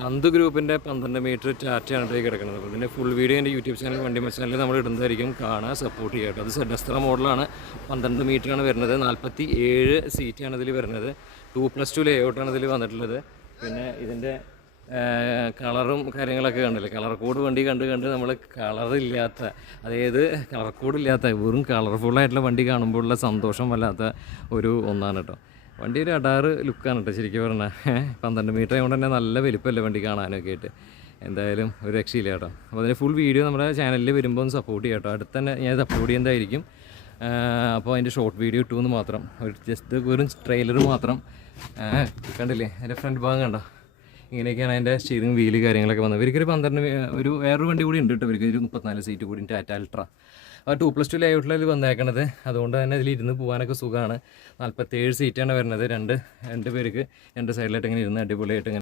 നന്ദു ഗ്രൂപ്പിൻ്റെ 12 മീറ്റർ ടാറ്റയാണ് കിടക്കുന്നത്. അപ്പോൾ ഇതിൻ്റെ ഫുൾ വീഡിയോ എൻ്റെ യൂട്യൂബ് ചാനൽ വണ്ടി ചാനലിൽ നമ്മൾ ഇടുന്നതായിരിക്കും. കാണാൻ സപ്പോർട്ട് ചെയ്യാം കേട്ടോ. അത് സെഡസ്ത്ര മോഡലാണ്, 12 മീറ്ററാണ് വരുന്നത്, 47 സീറ്റാണ് ഇതിൽ വരുന്നത്, 2+2 ലേഔട്ടാണ് ഇതിൽ വന്നിട്ടുള്ളത്. പിന്നെ ഇതിൻ്റെ കളറും കാര്യങ്ങളൊക്കെ കണ്ടില്ലേ, കളർ കോഡ് വണ്ടി കണ്ട് നമ്മൾ കളറില്ലാത്ത, അതായത് കളർ കോഡില്ലാത്ത വെറും കളർഫുള്ളായിട്ടുള്ള വണ്ടി കാണുമ്പോഴുള്ള സന്തോഷം വല്ലാത്ത ഒരു ഒന്നാണ് കേട്ടോ. വണ്ടി ഒരു അടാറ് ലുക്കാണ് കേട്ടോ ശരിക്കും പറഞ്ഞാൽ. 12 മീറ്റർ ആയതുകൊണ്ട് തന്നെ നല്ല വലിപ്പമല്ലേ വണ്ടി കാണാനൊക്കെ ആയിട്ട്. എന്തായാലും ഒരു രക്ഷയില്ല കേട്ടോ. അപ്പോൾ അതിൻ്റെ ഫുൾ വീഡിയോ നമ്മുടെ ചാനലിൽ വരുമ്പോൾ ഒന്ന് സപ്പോർട്ട് ചെയ്യാം കേട്ടോ. അടുത്ത് തന്നെ ഞാൻ ഇത് അപ്ലോഡ് ചെയ്യുന്നതായിരിക്കും. അപ്പോൾ അതിൻ്റെ ഷോർട്ട് വീഡിയോ ഇട്ടുവെന്ന് മാത്രം, ഒരു ജസ്റ്റ് വെറും ട്രെയിലർ മാത്രം. കണ്ടില്ലേ അതിൻ്റെ ഫ്രണ്ട് ഭാഗം കണ്ടോ, ഇങ്ങനെയൊക്കെയാണ് അതിൻ്റെ സ്റ്റിയറിംഗ് വീല് കാര്യങ്ങളൊക്കെ വന്നത്. ഇവർക്കൊരു 12 ഒരു വേറൊരു വണ്ടി കൂടി ഉണ്ട് കേട്ടോ. ഇവർക്ക് ഒരു 34 സീറ്റ് കൂടി ടാറ്റ അൾട്ര, ആ 2+2 ലേഔട്ടിൽ വന്നേക്കണത്. അതുകൊണ്ട് തന്നെ ഇതിൽ ഇരുന്ന് പോകാനൊക്കെ സുഖമാണ്. 47 സീറ്റാണ് വരുന്നത്. രണ്ട് പേർക്ക് രണ്ട് സൈഡിലായിട്ട് ഇങ്ങനെ ഇരുന്ന് അടിപൊളിയായിട്ട് ഇങ്ങനെ